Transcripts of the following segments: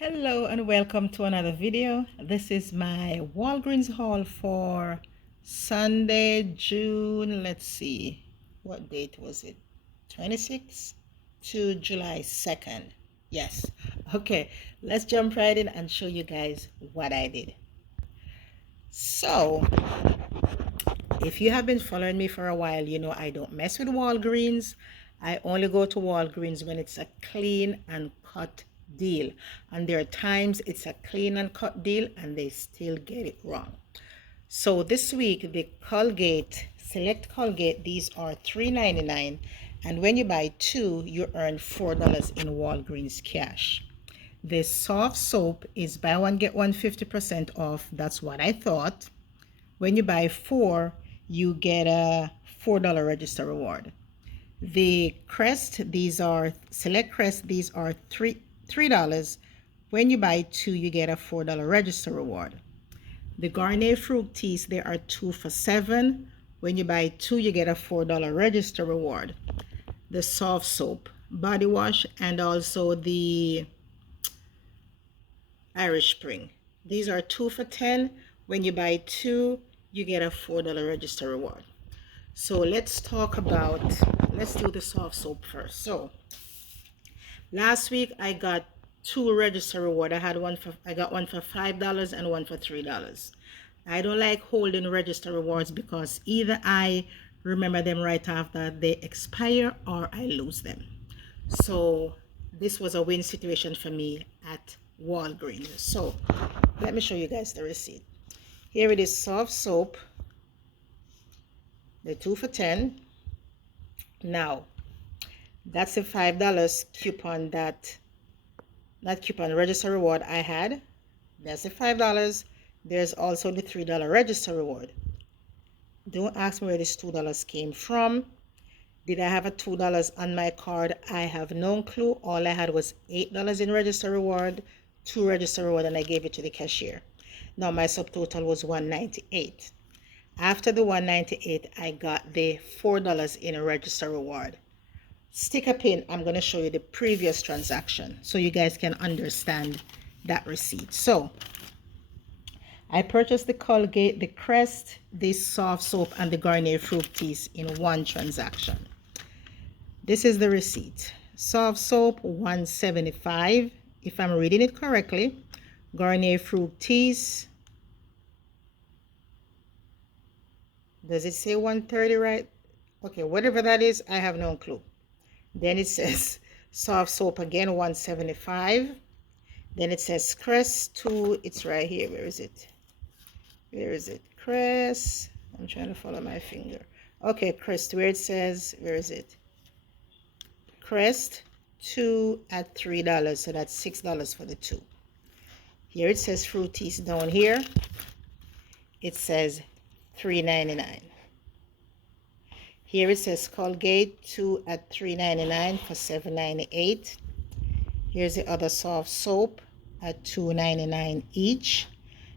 Hello and welcome to another video. This is my Wallgreens haul for Sunday, June, let's see, what date was it? 26th to July 2nd. Yes. Okay, let's jump right in and show you guys what I did. So, if you have been following me for a while, you know I don't mess with Wallgreens. I only go to Wallgreens when it's a clean and cut deal. And there are times it's a clean and cut deal and they still get it wrong. So this week, the Colgate, Select Colgate, these are $3.99. And when you buy two, you earn $4 in Wallgreens cash. The soft soap is buy one, get one 50% off. That's what I thought. When you buy four, you get a $4 register reward. The Crest, these are Select Crest, these are $3. When you buy two, you get a $4 register reward. The Garnier Fructis, there are 2 for $7. When you buy two, you get a $4 register reward. The soft soap, body wash, and also the Irish Spring. These are 2 for $10. When you buy two, you get a $4 register reward. So let's do the soft soap first. So last week I got two register reward. I got one for $5 and one for $3. I don't like holding register rewards because either I remember them right after they expire or I lose them. So this was a win situation for me at Wallgreens. So let me show you guys the receipt. Here it is, soft soap, the 2 for $10. Now that's a $5 coupon register reward I had. That's the $5. There's also the $3 register reward. Don't ask me where this $2 came from. Did I have a $2 on my card? I have no clue. All I had was $8 in register reward, 2 register reward, and I gave it to the cashier. Now my subtotal was $198. After the $198, I got the $4 in a register reward. Stick a pin. I'm going to show you the previous transaction so you guys can understand that receipt. So I purchased the Colgate, the Crest, the soft soap, and the Garnier Fructis in one transaction. This is the receipt. Soft soap, $175, if I'm reading it correctly. Garnier Fructis, does it say $130 right? Okay, whatever that is, I have no clue. Then it says soft soap again, $175. Then it says Crest 2. It's right here. Where is it? Where is it? Crest. I'm trying to follow my finger. Okay, Crest, where it says, where is it? Crest 2 at $3. So that's $6 for the 2. Here it says Fruities down here. It says $3.99. Here it says Colgate 2 at $3.99 for $7.98. Here's the other soft soap at $2.99 each.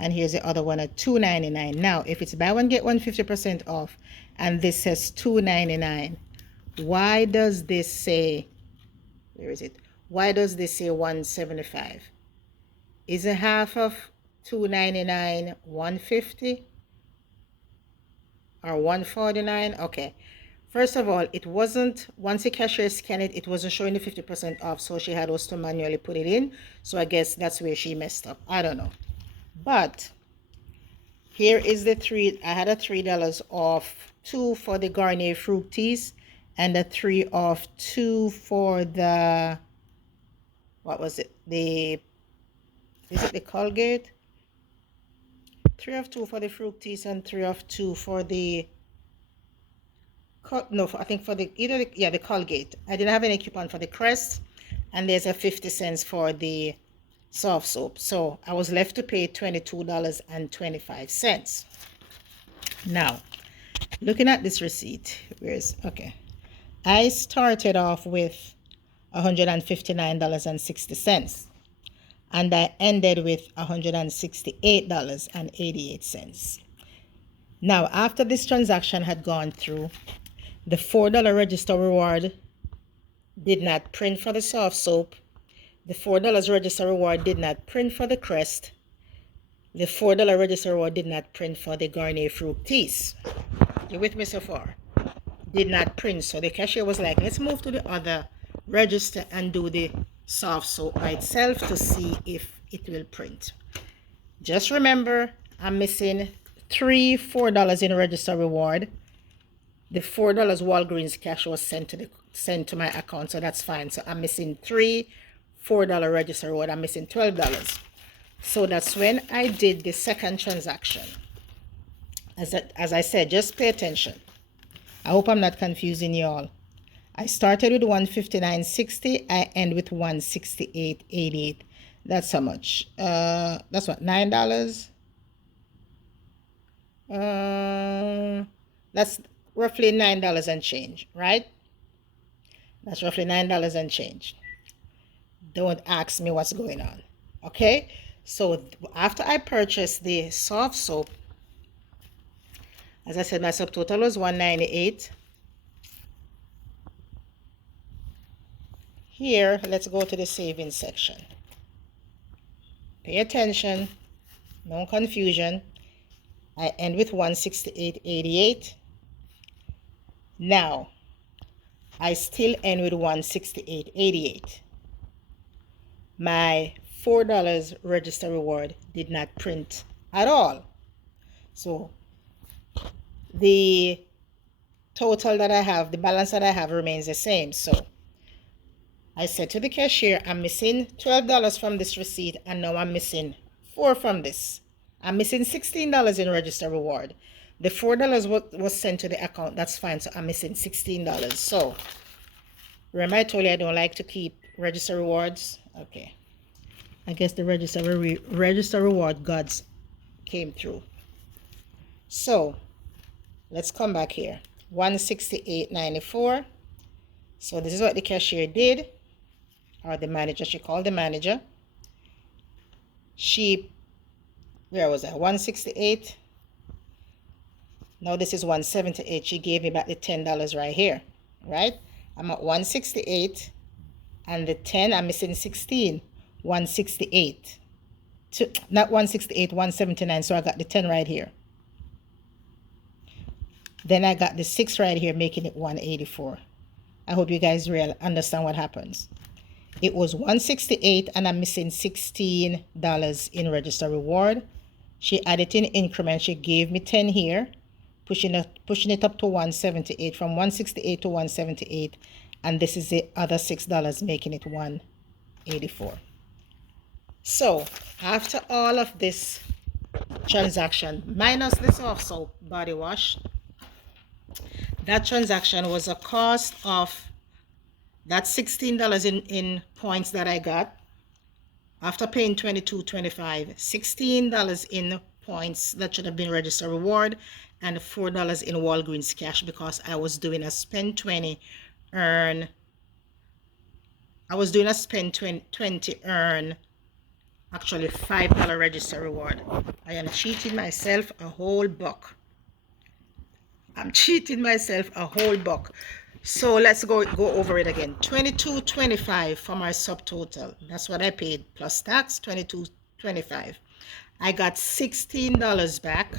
And here's the other one at $2.99. Now, if it's buy one, get one 50% off, and this says $2.99, why does this say, where is it? Why does this say $175? Is it half of $2.99 $150 or $149? Okay. First of all, it wasn't, once the cashier scanned it, it wasn't showing the 50% off, so she had us to manually put it in. So I guess that's where she messed up. I don't know. But here is the I had a $3 off, 2 for the Garnier Fructis, and a 3 off 2 for the, what was it? Is it the Colgate? 3 off 2 for the Fructis and 3 off 2 for the, no, I think for the, the Colgate. I didn't have any coupon for the Crest, and there's a 50 cents for the soft soap. So I was left to pay $22.25. Now, looking at this receipt, okay. I started off with $159.60. And I ended with $168.88. Now, after this transaction had gone through, the $4 register reward did not print for the soft soap. The $4 register reward did not print for the Crest. The $4 register reward did not print for the Garnier Fructis. You with me so far? Did not print. So the cashier was like, let's move to the other register and do the soft soap by itself to see if it will print. Just remember, I'm missing three $4 in register reward. The $4 Wallgreens cash was sent to my account, so that's fine. So I'm missing three $4 register reward. I'm missing $12. So that's when I did the second transaction. As I said, just pay attention. I hope I'm not confusing you all. I started with $159.60. I end with $168.88. That's how much? That's what, $9? That's roughly $9 and change, right? That's roughly $9 and change. Don't ask me what's going on. Okay? So after I purchased the soft soap, as I said, my subtotal was $198. Here, let's go to the savings section. Pay attention, no confusion. I end with $168.88. Now, I still end with $168.88. My $4 register reward did not print at all. So the total that I have, the balance that I have remains the same. So I said to the cashier, I'm missing $12 from this receipt, and now I'm missing $4 from this. I'm missing $16 in register reward. The $4 was sent to the account, that's fine, so I'm missing $16. So remember I told you I don't like to keep register rewards? Okay. I guess the register reward gods came through. So let's come back here. $168.94. So this is what the cashier did, or the manager. She called the manager. Where was I? 168. Now this is 178. She gave me back the $10 right here, right? I'm at 168, and the 10, I'm missing 16. 168. Not 168, 179. So I got the 10 right here. Then I got the 6 right here, making it 184. I hope you guys really understand what happens. It was 168, and I'm missing $16 in register reward. She added in increment. She gave me 10 here, pushing it up to 178, from 168 to 178, and this is the other $6, making it 184. So after all of this transaction, minus the soft soap body wash, that transaction was a cost of that $16 in points that I got after paying $22.25. $16 in points that should have been register reward, and $4 in Wallgreens cash, because I was doing a spend 20 earn. I was doing a spend 20 earn, actually $5 register reward. I am cheating myself a whole buck. I'm cheating myself a whole buck. So let's go over it again. $22.25 for my subtotal. That's what I paid plus tax. $22.25. I got $16 back.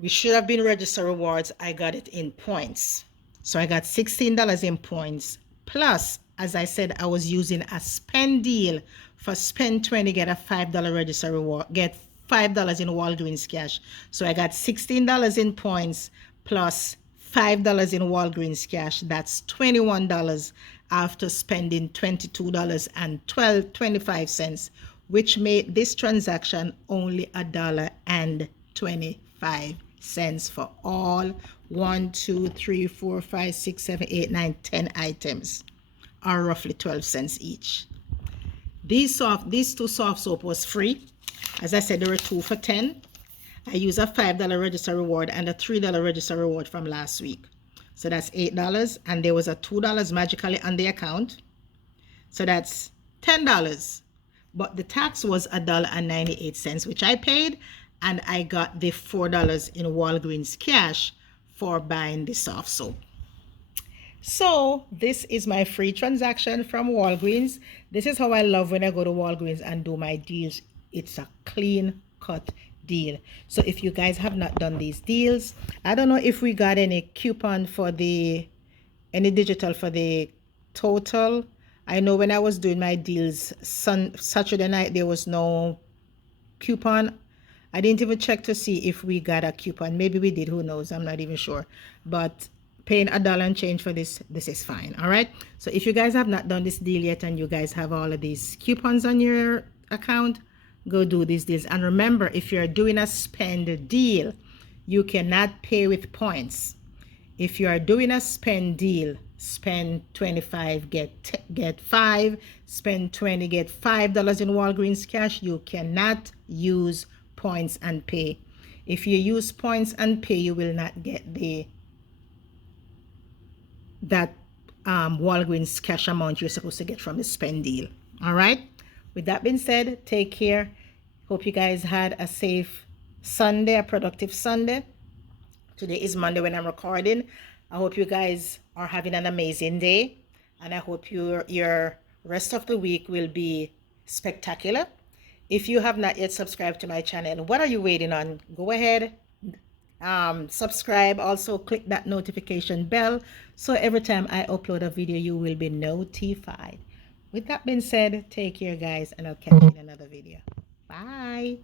We should have been register rewards. I got it in points. So I got $16 in points. Plus, as I said, I was using a spend deal. For spend 20, get a $5 register reward. Get $5 in Wallgreens cash. So I got $16 in points plus $5 in Wallgreens cash. That's $21 after spending $22.25, which made this transaction only $1.25 for all 1, 2, 3, 4, 5, 6, 7, 8, 9, 10 items, are roughly 12 cents each. These two soft soap was free. As I said, there were 2 for 10. I used a $5 register reward and a $3 register reward from last week. So that's $8. And there was a $2 magically on the account. So that's $10. But the tax was $1.98, which I paid. And I got the $4 in Wallgreens cash for buying the soft soap. So this is my free transaction from Walgreens. This is how I love when I go to Walgreens and do my deals. It's a clean cut deal. So if you guys have not done these deals, I don't know if we got any coupon for any digital for the total. I know when I was doing my deals Saturday night, there was no coupon. I didn't even check to see if we got a coupon. Maybe we did, who knows, I'm not even sure. But paying $1 and change for this is fine. All right, so if you guys have not done this deal yet and you guys have all of these coupons on your account, go do these deals. And remember, if you're doing a spend deal, you cannot pay with points. If you are doing a spend deal, spend 25 get 5, spend 20 get $5 in Walgreens cash, you cannot use points and pay. If you use points and pay, you will not get that Walgreens cash amount you're supposed to get from the spend deal. All right, with that being said, take care. Hope you guys had a safe Sunday, a productive Sunday. Today is Monday when I'm recording. I hope you guys are having an amazing day, and I hope your rest of the week will be spectacular. If you have not yet subscribed to my channel, what are you waiting on? Go ahead, subscribe. Also click that notification bell so every time I upload a video you will be notified. With that being said, take care guys, and I'll catch you in another video. Bye.